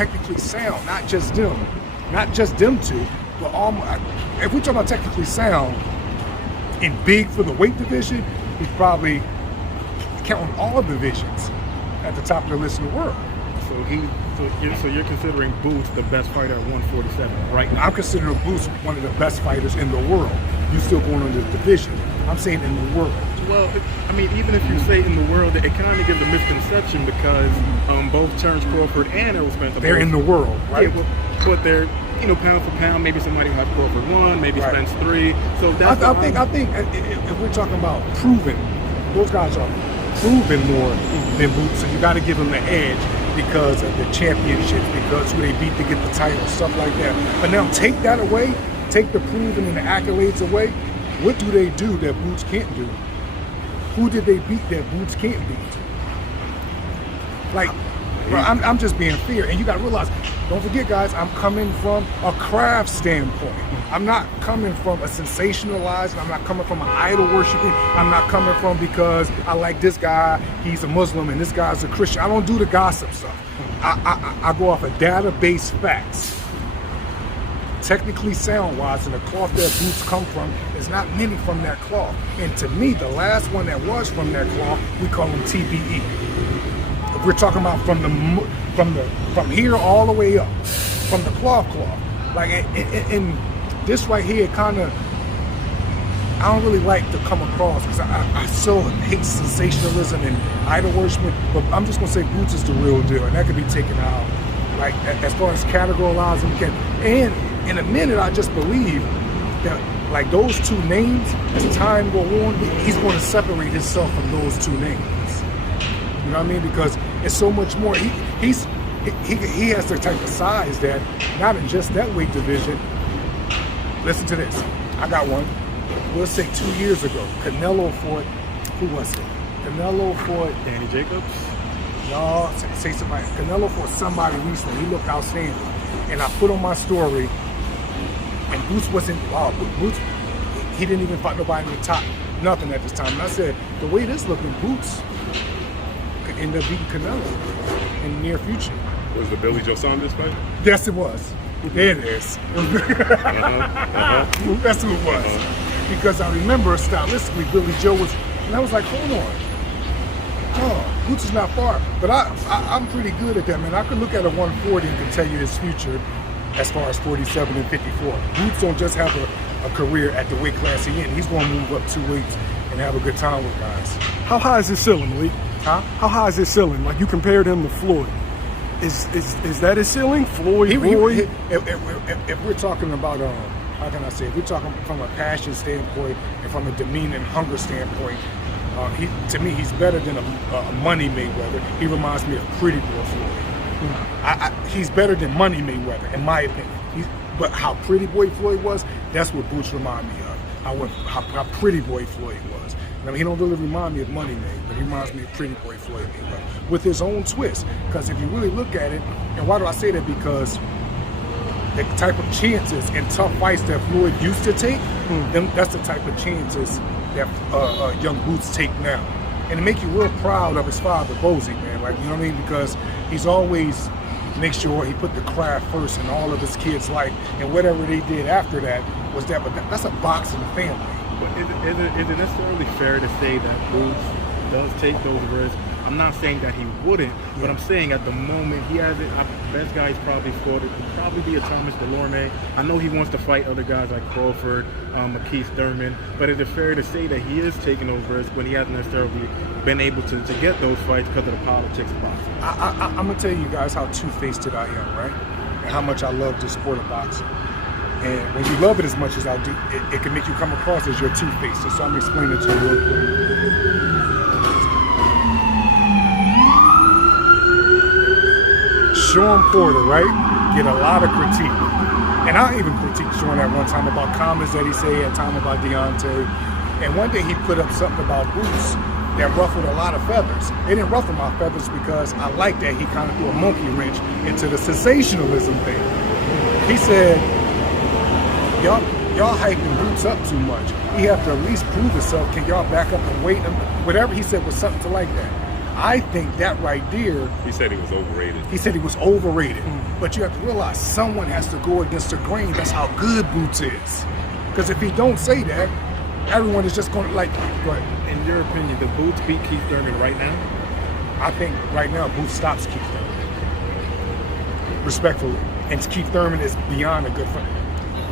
technically sound, not just them two, but if we talk about technically sound and big for the weight division, he's probably counting all divisions at the top of the list in the world. So you're considering Boots the best fighter at 147 right now? I'm considering Boots one of the best fighters in the world. You still going on the division. I'm saying in the world. Well, I mean, even if you say in the world, it kind of gives a misconception because both Terence Crawford and Errol Spence they're in the world, right? Yeah, but they're, pound for pound, maybe somebody has Crawford 1, maybe right. Spence 3. So that's I think if we're talking about proven, those guys are proven more than Boots, so you got to give them the edge because of the championships, because who they beat to get the title, stuff like that. But now take that away, take the proven and the accolades away. What do they do that Boots can't do? Who did they beat that Boots can't beat? Like, bro, I'm just being fair, and you got to realize, don't forget, guys, I'm coming from a craft standpoint. I'm not coming from a sensationalized, I'm not coming from an idol worshiping, I'm not coming from because I like this guy, he's a Muslim, and this guy's a Christian. I don't do the gossip stuff. I go off of database facts. Technically sound-wise, and the cloth that Boots come from, there's not many from that cloth. And to me, the last one that was from that cloth, we call him TBE. If we're talking about from here all the way up, from the cloth. Like, and this right here, kind of, I don't really like to come across because I so hate sensationalism and idol worship. But I'm just gonna say Boots is the real deal, and that could be taken out. Like, as far as categorizing, and in a minute, I just believe that, like, those two names, as time go on, he's going to separate himself from those two names. You know what I mean? Because it's so much more. He has the type of size that, not in just that weight division. Listen to this. I got one. We'll say 2 years ago, Canelo fought, who was it? Canelo fought Danny Jacobs? No, say somebody. Canelo fought somebody recently. He looked outstanding. And I put on my story, and Boots wasn't, Boots, he didn't even fight nobody in the top, nothing at this time. And I said, the way this looking, Boots could end up beating Canelo in the near future. Was the Billy Joe Saunders fight? Yes, it was. There it is. That's who it was. Because I remember stylistically, Billy Joe was, and I was like, hold on. Oh, Boots is not far, but I'm pretty good at that, man. I could look at a 140 and can tell you his future as far as 47 and 54. Boots don't just have a career at the weight class he in. He's going to move up 2 weights and have a good time with guys. How high is his ceiling, Malik? Huh? How high is his ceiling? Like, you compared him to Floyd. Is that his ceiling? Floyd, Roy? If we're talking about, how can I say, if we're talking from a passion standpoint and from a demeanor and hunger standpoint, to me, he's better than a Money Mayweather. He reminds me of Pretty Boy Floyd. He's better than Money Mayweather, in my opinion. But how Pretty Boy Floyd was, that's what Boots remind me of. How Pretty Boy Floyd was. I mean, he don't really remind me of Money Mayweather, but he reminds me of Pretty Boy Floyd with his own twist. Because if you really look at it, and why do I say that? Because the type of chances and tough fights that Floyd used to take, that's the type of chances that young Boots take now. And to make you real proud of his father, Bozy, man. Like, you know what I mean? Because he's always make sure he put the craft first in all of his kids' life, and whatever they did after that was that. But that's a boxing family. But is it necessarily fair to say that Boots does take those risks? I'm not saying that he wouldn't, but I'm saying at the moment he has it. Best guy he's probably fought it would probably be a Thomas Delorme. I know he wants to fight other guys like Crawford, McKeith Thurman, but is it fair to say that he is taking those risks when he hasn't necessarily been able to get those fights because of the politics of boxing? I'm gonna tell you guys how two-faced I am, right? And how much I love the sport of boxing. And when you love it as much as I do, it can make you come across as you're two-faced. So I'm explaining it to you real quick. Sean Porter, right, get a lot of critique. And I even critiqued Sean at one time about comments that he said at time about Deontay. And one day he put up something about Boots that ruffled a lot of feathers. It didn't ruffle my feathers because I like that he kind of threw a monkey wrench into the sensationalism thing. He said, y'all hyping Boots up too much. He have to at least prove himself. Can y'all back up and wait him? Whatever he said was something to like that. I think that right there, He said he was overrated. he said he was overrated. But you have to realize someone has to go against the grain. That's how good Boots is. Because if he don't say that, everyone is just going to like, go ahead. In your opinion, the Boots beat Keith Thurman right now? I think right now Boots stops Keith Thurman. Respectfully. And Keith Thurman is beyond a good friend.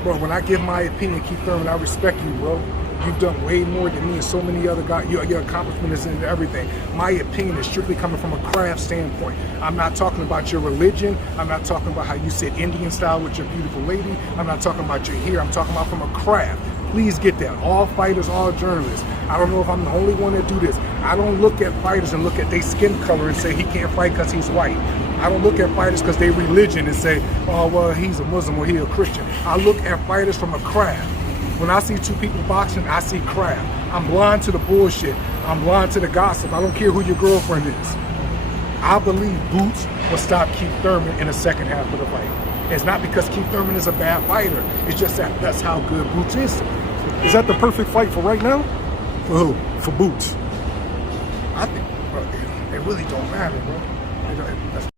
Bro, when I give my opinion, Keith Thurman, I respect you, bro. You've done way more than me and so many other guys. Your accomplishment is in everything. My opinion is strictly coming from a craft standpoint. I'm not talking about your religion. I'm not talking about how you sit Indian style with your beautiful lady. I'm not talking about your hair. I'm talking about from a craft. Please get that. All fighters, all journalists. I don't know if I'm the only one that do this. I don't look at fighters and look at their skin color and say he can't fight because he's white. I don't look at fighters because they religion and say, oh, well, he's a Muslim or he's a Christian. I look at fighters from a craft. When I see two people boxing, I see craft. I'm blind to the bullshit. I'm blind to the gossip. I don't care who your girlfriend is. I believe Boots will stop Keith Thurman in the second half of the fight. It's not because Keith Thurman is a bad fighter. It's just that that's how good Boots is. Is that the perfect fight for right now? For who? For Boots. I think, bro, it really don't matter, bro. That's